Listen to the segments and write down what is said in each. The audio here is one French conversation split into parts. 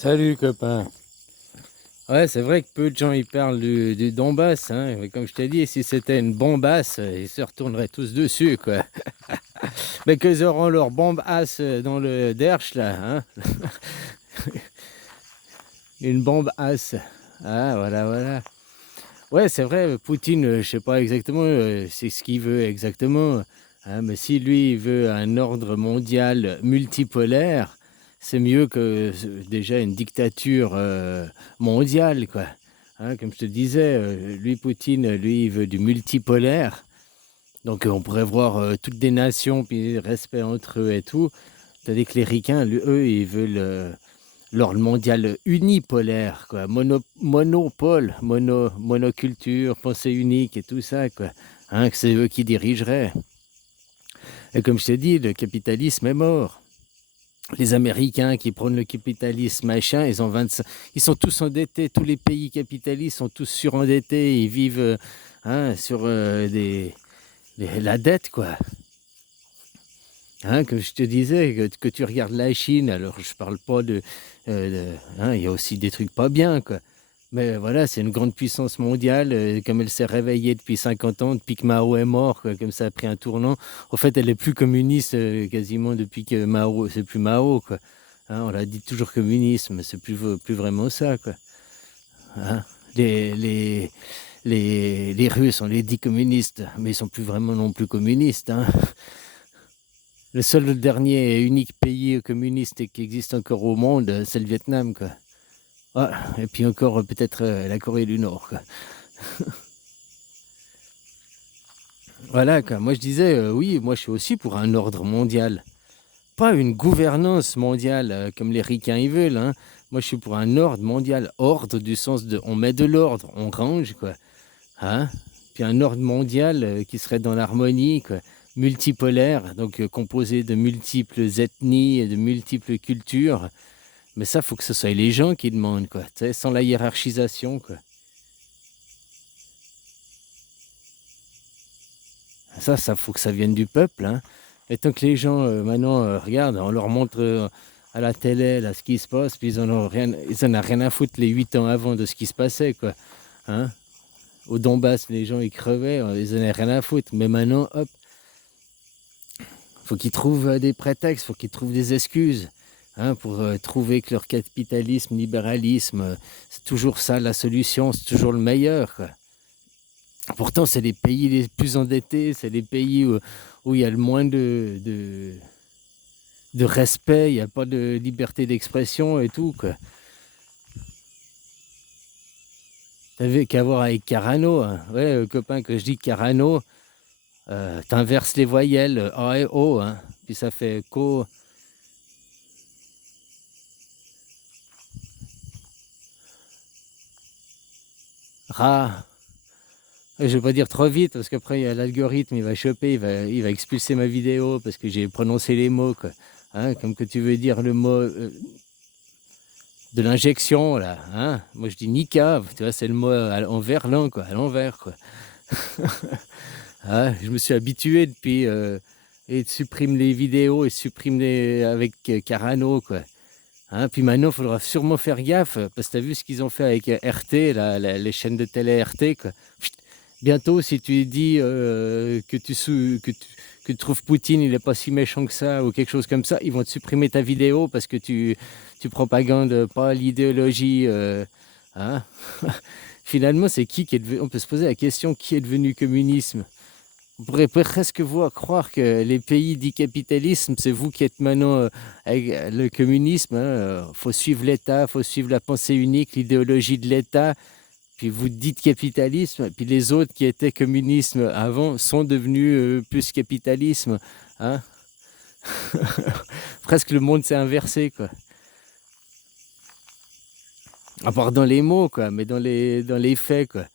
Salut copain. Ouais, c'est vrai que peu de gens y parlent du Donbass, hein. Mais comme je t'ai dit, si c'était une bombasse, ils se retourneraient tous dessus, quoi. Mais qu'ils auront leur bombasse dans le derche, là, hein. Une bombasse. Ah, voilà, voilà. Ouais, c'est vrai, Poutine, je sais pas exactement, c'est ce qu'il veut exactement, hein. Mais si lui, il veut un ordre mondial multipolaire, c'est mieux que déjà une dictature mondiale, quoi. Hein, comme je te disais, lui, Poutine, lui, il veut du multipolaire. Donc, on pourrait voir toutes des nations, puis respect entre eux et tout. Tandis que les ricains, eux, ils veulent l'ordre mondial unipolaire, quoi. Monopole, monoculture, pensée unique et tout ça, quoi. Hein, que c'est eux qui dirigeraient. Et comme je t'ai dit, le capitalisme est mort. Les Américains qui prônent le capitalisme, machin, ils sont tous endettés. Tous les pays capitalistes sont tous surendettés. Ils vivent hein, sur la dette, quoi. Hein, comme je te disais, que tu regardes la Chine, alors je parle pas hein, il y a aussi des trucs pas bien, quoi. Mais voilà, c'est une grande puissance mondiale, comme elle s'est réveillée depuis 50 ans, depuis que Mao est mort, quoi, comme ça a pris un tournant. En fait, elle est plus communiste quasiment depuis que Mao, c'est plus Mao, quoi. Hein, on l'a dit toujours communisme, mais c'est plus vraiment ça, quoi. Hein. Les, les, les Russes, on les dit communistes, mais ils sont plus vraiment non plus communistes, hein. Le seul le dernier et unique pays communiste qui existe encore au monde, c'est le Vietnam, quoi. Ouais, et puis encore peut-être la Corée du Nord, quoi. Voilà, quoi. Moi je disais, oui, moi je suis aussi pour un ordre mondial. Pas une gouvernance mondiale comme les ricains ils veulent, hein. Moi je suis pour un ordre mondial. Ordre du sens de on met de l'ordre, on range, quoi. Hein? Puis un ordre mondial qui serait dans l'harmonie, quoi. Multipolaire, donc composé de multiples ethnies et de multiples cultures. Mais ça, faut que ce soit les gens qui demandent, quoi. Tu sais, sans la hiérarchisation, quoi. Ça, faut que ça vienne du peuple, hein. Et tant que les gens, maintenant, regardent, on leur montre à la télé, là, ce qui se passe, puis ils en ont rien à foutre les 8 ans avant de ce qui se passait, quoi. Hein? Au Donbass, les gens, ils crevaient, ils en avaient rien à foutre. Mais maintenant, hop, faut qu'ils trouvent des prétextes, faut qu'ils trouvent des excuses, hein, pour trouver que leur capitalisme, libéralisme, c'est toujours ça la solution, c'est toujours le meilleur, quoi. Pourtant, c'est les pays les plus endettés, c'est les pays où il y a le moins de respect, il n'y a pas de liberté d'expression et tout, quoi. T'avais qu'à voir avec Carano, hein. Ouais, copain, que je dis Carano, t'inverses les voyelles A et O, hein, puis ça fait co, ra. Je vais pas dire trop vite parce qu'après l'algorithme il va choper, il va expulser ma vidéo parce que j'ai prononcé les mots, quoi. Hein, comme que tu veux dire le mot de l'injection là. Hein. Moi je dis niqab, tu vois, c'est le mot en verlan, quoi, à l'envers, quoi. Hein, je me suis habitué depuis et supprime les vidéos et supprime les avec Carano, quoi. Hein, puis maintenant il faudra sûrement faire gaffe parce que tu as vu ce qu'ils ont fait avec RT, les chaînes de télé RT, quoi. Bientôt, si tu dis que tu trouves Poutine, il n'est pas si méchant que ça, ou quelque chose comme ça, ils vont te supprimer ta vidéo parce que tu propagandes pas l'idéologie. Hein. Finalement, c'est qui est devenu. On peut se poser la question qui est devenu communisme. On pourrait presque croire que les pays dits capitalisme, c'est vous qui êtes maintenant avec le communisme. Il faut suivre l'État, il faut suivre la pensée unique, l'idéologie de l'État. Puis vous dites capitalisme, puis les autres qui étaient communisme avant sont devenus plus capitalisme. Hein. Presque le monde s'est inversé, quoi. À part dans les mots, quoi, mais dans les faits, quoi.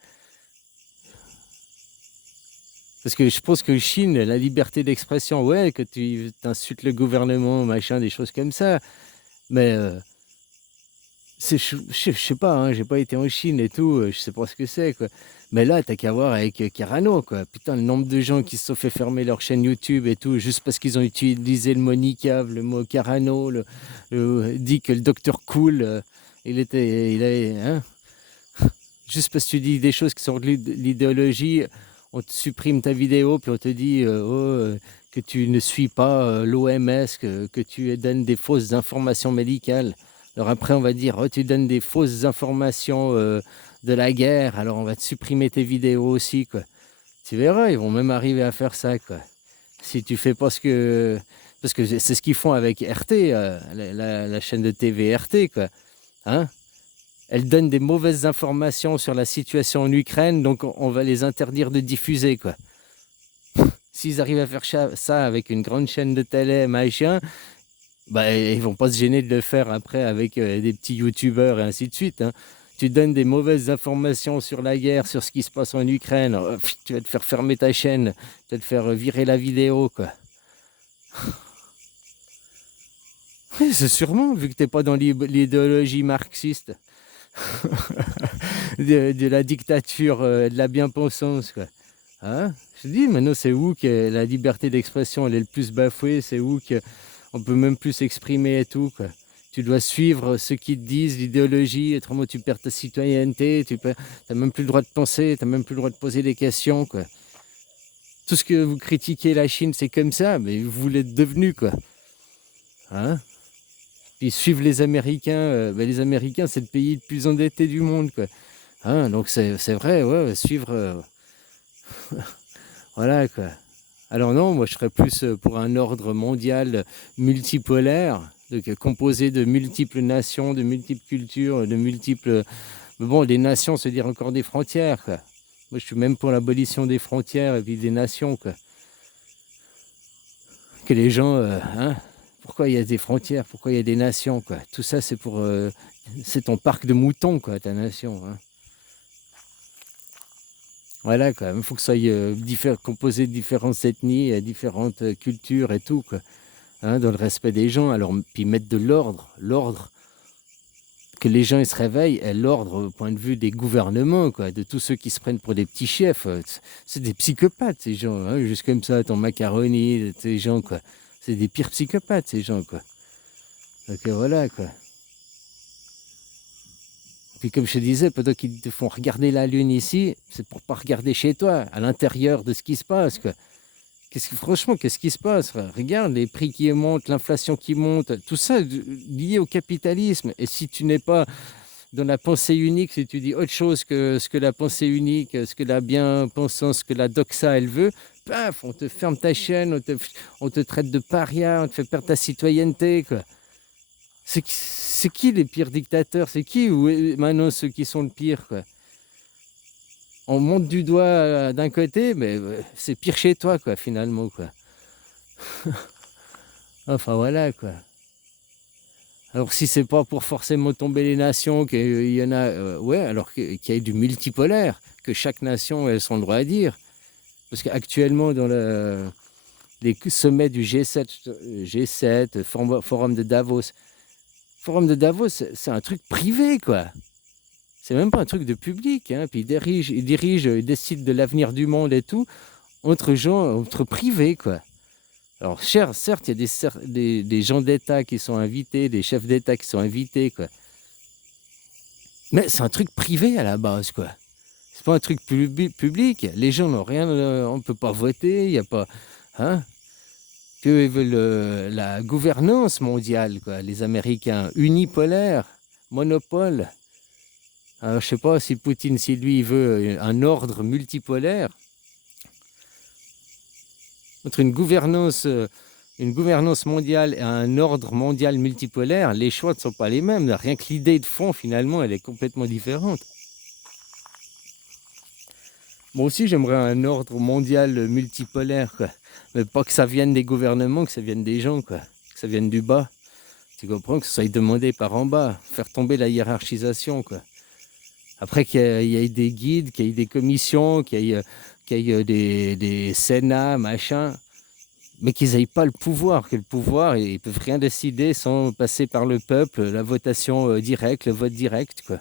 Parce que je pense que Chine, la liberté d'expression, ouais, que tu insultes le gouvernement, machin, des choses comme ça. Mais Je sais pas, hein, j'ai pas été en Chine et tout, je sais pas ce que c'est, quoi. Mais là, t'as qu'à voir avec Carano, quoi. Putain, le nombre de gens qui se sont fait fermer leur chaîne YouTube et tout, juste parce qu'ils ont utilisé le mot niqab, le mot Carano, dit que le docteur Cool, il avait, hein, juste parce que tu dis des choses qui sont de l'idéologie, on te supprime ta vidéo, puis on te dit que tu ne suis pas l'OMS, que tu donnes des fausses informations médicales. Alors après, on va dire, oh, tu donnes des fausses informations de la guerre, alors on va te supprimer tes vidéos aussi, quoi. Tu verras, ils vont même arriver à faire ça, quoi. Si tu fais pas ce que... Parce que c'est ce qu'ils font avec RT, la chaîne de TV RT, quoi. Hein? Elle donne des mauvaises informations sur la situation en Ukraine, donc on va les interdire de diffuser, quoi. S'ils arrivent à faire ça avec une grande chaîne de télé, machin, bah, ils vont pas se gêner de le faire après avec des petits youtubeurs et ainsi de suite, hein. Tu donnes des mauvaises informations sur la guerre, sur ce qui se passe en Ukraine, tu vas te faire fermer ta chaîne, tu vas te faire virer la vidéo, quoi. Oui, c'est sûrement, vu que t'es pas dans l'idéologie marxiste de la dictature, de la bien-pensance, quoi. Hein? Je te dis, maintenant, c'est où que la liberté d'expression elle est le plus bafouée, c'est où qu'on peut même plus s'exprimer et tout, quoi. Tu dois suivre ce qu'ils te disent, l'idéologie, autrement tu perds ta citoyenneté, t'as même plus le droit de penser, t'as même plus le droit de poser des questions, quoi. Tout ce que vous critiquez la Chine, c'est comme ça, mais vous l'êtes devenu, quoi. Hein? Puis suivre les Américains, les Américains, c'est le pays le plus endetté du monde, quoi. Hein? Donc c'est vrai, ouais, suivre... voilà, quoi. Alors non, moi je serais plus pour un ordre mondial multipolaire, donc composé de multiples nations, de multiples cultures, de multiples... Mais bon, des nations, c'est dire encore des frontières, quoi. Moi je suis même pour l'abolition des frontières et puis des nations, quoi. Que les gens... hein, pourquoi il y a des frontières, pourquoi il y a des nations, quoi. Tout ça c'est pour... c'est ton parc de moutons, quoi, ta nation, hein. Voilà, quoi. Il faut que ça soit composé de différentes ethnies, différentes cultures et tout, quoi. Hein, dans le respect des gens, alors puis mettre de l'ordre, que les gens ils se réveillent, et l'ordre au point de vue des gouvernements, quoi, de tous ceux qui se prennent pour des petits chefs, c'est des psychopathes ces gens, hein, juste comme ça, ton macaroni, ces gens, quoi, c'est des pires psychopathes ces gens, quoi. Donc voilà, quoi. Puis comme je te disais, pendant qu'ils te font regarder la lune ici, c'est pour pas regarder chez toi, à l'intérieur de ce qui se passe, quoi. Franchement, qu'est-ce qui se passe, frère? Regarde les prix qui montent, l'inflation qui monte, tout ça lié au capitalisme. Et si tu n'es pas dans la pensée unique, si tu dis autre chose que ce que la pensée unique, ce que la bien-pensance, ce que la doxa, elle veut, paf, on te ferme ta chaîne, on te traite de paria, on te fait perdre ta citoyenneté, quoi. C'est qui les pires dictateurs? C'est qui ou maintenant ceux qui sont le pire, quoi? On monte du doigt d'un côté, mais c'est pire chez toi, quoi, finalement, quoi. Enfin voilà, quoi. Alors si c'est pas pour forcément tomber les nations, qu'il y en a, ouais, alors qu'il y ait du multipolaire, que chaque nation ait son droit à dire. Parce qu'actuellement, dans les sommets du G7, Forum de Davos, c'est un truc privé, quoi. C'est même pas un truc de public, hein. Puis ils décident de l'avenir du monde et tout, entre gens, entre privés, quoi. Alors, certes, il y a des gens d'État qui sont invités, des chefs d'État qui sont invités, quoi. Mais c'est un truc privé à la base, quoi. C'est pas un truc public. Les gens n'ont rien, on ne peut pas voter, il n'y a pas. Hein? Qu'eux, ils veulent la gouvernance mondiale, quoi. Les Américains, unipolaires, monopole. Alors, je sais pas si Poutine, si lui, il veut un ordre multipolaire, entre une gouvernance mondiale et un ordre mondial multipolaire, les choix ne sont pas les mêmes. Rien que l'idée de fond, finalement, elle est complètement différente. Moi aussi, j'aimerais un ordre mondial multipolaire, quoi. Mais pas que ça vienne des gouvernements, que ça vienne des gens, quoi. Que ça vienne du bas. Tu comprends? Que ça soit demandé par en bas. Faire tomber la hiérarchisation, quoi. Après qu'il y ait des guides, qu'il y ait des commissions, qu'il y ait des sénats, machin. mais qu'ils n'aient pas le pouvoir, que le pouvoir, ils peuvent rien décider sans passer par le peuple, la votation directe, le vote direct, quoi.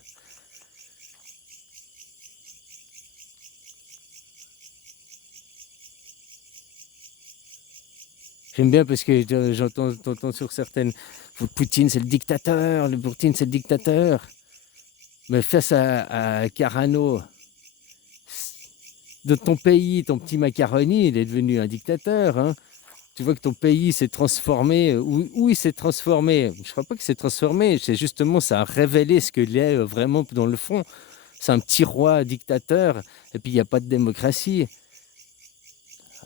J'aime bien parce que t'entends sur certaines, Poutine c'est le dictateur, le Poutine c'est le dictateur. Mais face à Carano, de ton pays, ton petit macaroni, il est devenu un dictateur, hein. Tu vois que ton pays s'est transformé, où il s'est transformé. Je ne crois pas qu'il s'est transformé, c'est justement, ça a révélé ce qu'il est vraiment dans le fond. C'est un petit roi dictateur, et puis il n'y a pas de démocratie.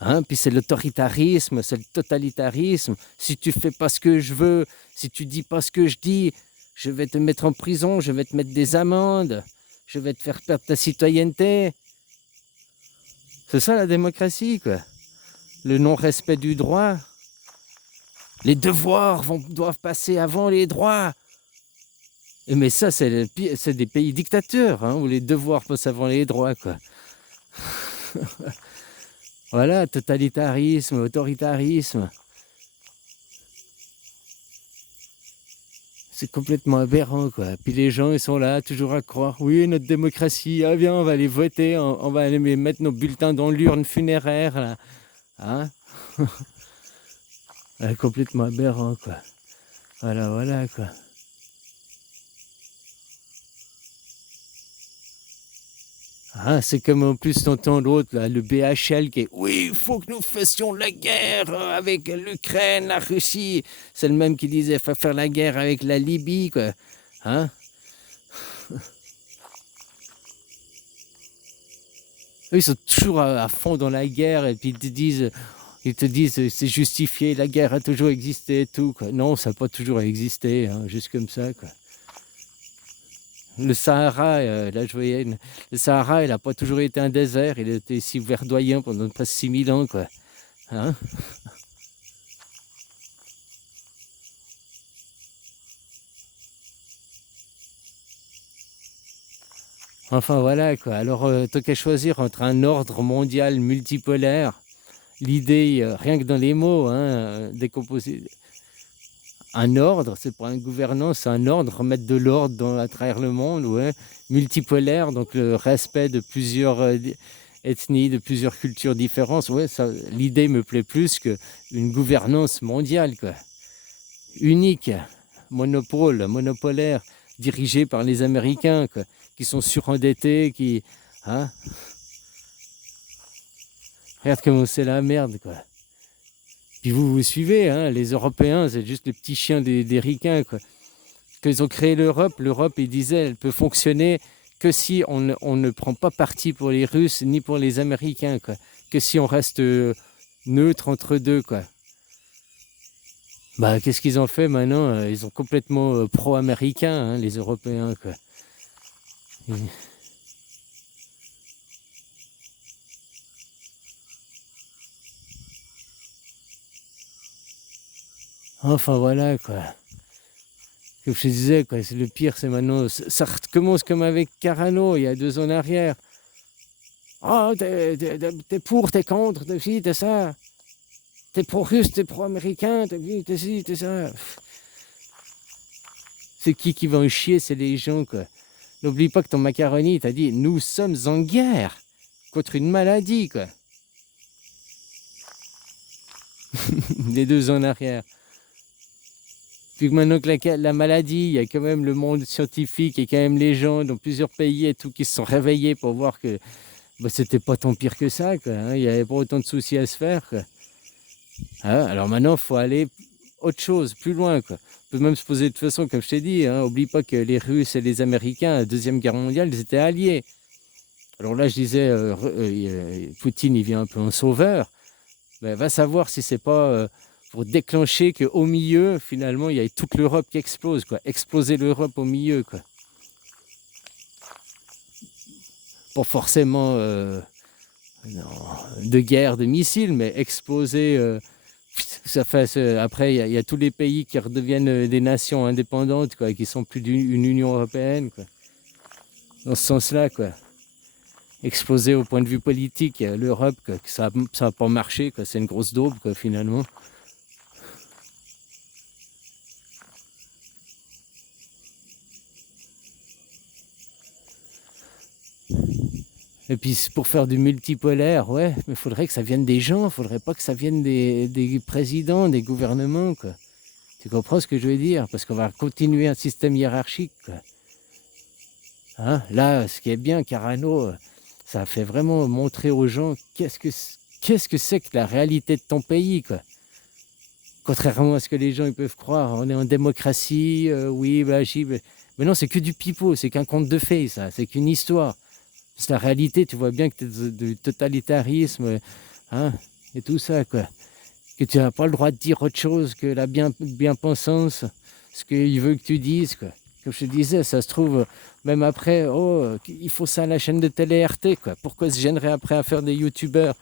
Hein, puis c'est l'autoritarisme, c'est le totalitarisme. Si tu fais pas ce que je veux, si tu dis pas ce que je dis, je vais te mettre en prison, je vais te mettre des amendes, je vais te faire perdre ta citoyenneté. C'est ça la démocratie, quoi. Le non-respect du droit. Les devoirs doivent passer avant les droits. Mais ça, c'est des pays dictateurs, hein, où les devoirs passent avant les droits, quoi. Voilà, totalitarisme, autoritarisme. C'est complètement aberrant, quoi. Puis les gens, ils sont là, toujours à croire, oui, notre démocratie, ah viens, on va aller voter, on va aller mettre nos bulletins dans l'urne funéraire, là. Hein. Complètement aberrant, quoi. Voilà, quoi. Ah, c'est comme en plus t'entends l'autre, là, le BHL qui est oui, il faut que nous fassions la guerre avec l'Ukraine, la Russie. C'est le même qui disait faut faire la guerre avec la Libye, quoi. Hein? Eux, ils sont toujours à fond dans la guerre et puis ils te disent c'est justifié, la guerre a toujours existé et tout, quoi. Non, ça n'a pas toujours existé, hein, juste comme ça, quoi. Le Sahara, là je voyais, le Sahara, il n'a pas toujours été un désert, il a été si verdoyant pendant presque 6000 ans, quoi. Hein. Enfin voilà, quoi. Alors, t'as qu'à choisir entre un ordre mondial multipolaire, l'idée, rien que dans les mots, hein, décomposer. Un ordre, c'est pas un gouvernement, c'est un ordre, remettre de l'ordre à travers le monde, ouais. Multipolaire, donc le respect de plusieurs ethnies, de plusieurs cultures différentes, ouais, ça, l'idée me plaît plus qu'une gouvernance mondiale, quoi. Unique, monopolaire, dirigée par les Américains, quoi, qui sont surendettés, qui... Hein. Regarde comment c'est la merde, quoi. Puis vous suivez, hein, les Européens, c'est juste les petits chiens des ricains, quoi. Quand ils ont créé l'Europe, ils disaient, elle peut fonctionner que si on ne prend pas parti pour les Russes ni pour les Américains, quoi. Que si on reste neutre entre deux, quoi. Bah, qu'est-ce qu'ils ont fait maintenant? Ils sont complètement pro-américains, hein, les Européens, quoi. Et... Enfin, voilà, quoi. Comme je te disais, quoi, le pire, c'est maintenant... Ça recommence comme avec Carano, il y a 2 ans en arrière. Ah, t'es pour, t'es contre, t'es ci, t'es ça. T'es pro-russe, t'es pro-américain, t'es ci, t'es ça. C'est qui va en chier, c'est les gens, quoi. N'oublie pas que ton macaroni t'a dit, nous sommes en guerre contre une maladie, quoi. Les 2 ans en arrière. Puis que maintenant que la maladie, il y a quand même le monde scientifique et quand même les gens dans plusieurs pays et tout qui se sont réveillés pour voir que bah, c'était pas tant pire que ça, quoi. Hein. Il n'y avait pas autant de soucis à se faire, quoi. Hein, alors maintenant, il faut aller autre chose, plus loin, quoi. On peut même se poser de toute façon, comme je t'ai dit, hein, oublie pas que les Russes et les Américains, à la Deuxième Guerre mondiale, ils étaient alliés. Alors là, je disais, Poutine, il vient un peu en sauveur. Mais va savoir si c'est pas pour déclencher qu'au milieu, finalement, il y a toute l'Europe qui explose, quoi. Exploser l'Europe au milieu, quoi. Pas forcément non, de guerre, de missiles, mais exploser... ça fait, après, il y a tous les pays qui redeviennent des nations indépendantes, quoi, qui sont plus d'une Union européenne, quoi. Dans ce sens-là, quoi. explosé au point de vue politique, l'Europe, que ça n'a pas marché, que c'est une grosse daube, quoi, finalement. Et puis pour faire du multipolaire, ouais, mais il faudrait que ça vienne des gens, il faudrait pas que ça vienne des présidents, des gouvernements, quoi. Tu comprends ce que je veux dire? Parce qu'on va continuer un système hiérarchique, quoi. Hein? Là, ce qui est bien, Carano, ça fait vraiment montrer aux gens qu'est-ce que c'est que la réalité de ton pays, quoi. Contrairement à ce que les gens ils peuvent croire, on est en démocratie, oui, bah, mais non, c'est que du pipeau, c'est qu'un conte de fées, ça, c'est qu'une histoire. C'est la réalité, tu vois bien que tu es du totalitarisme, hein, et tout ça, quoi. Que tu n'as pas le droit de dire autre chose que la bien-pensance, ce qu'il veut que tu dises, quoi. Comme je te disais, ça se trouve, même après, oh, il faut ça à la chaîne de télé RT, quoi. Pourquoi se gênerait après à faire des youtubeurs?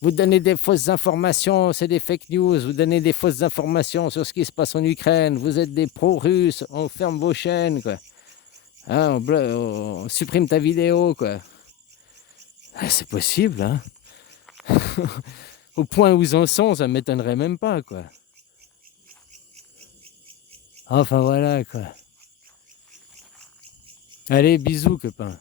Vous donnez des fausses informations, c'est des fake news, vous donnez des fausses informations sur ce qui se passe en Ukraine, vous êtes des pro-russes, on ferme vos chaînes, quoi. Hein, on supprime ta vidéo, quoi. Ah, c'est possible, hein. Au point où ils en sont, ça ne m'étonnerait même pas, quoi. Enfin, voilà, quoi. Allez, bisous, copain.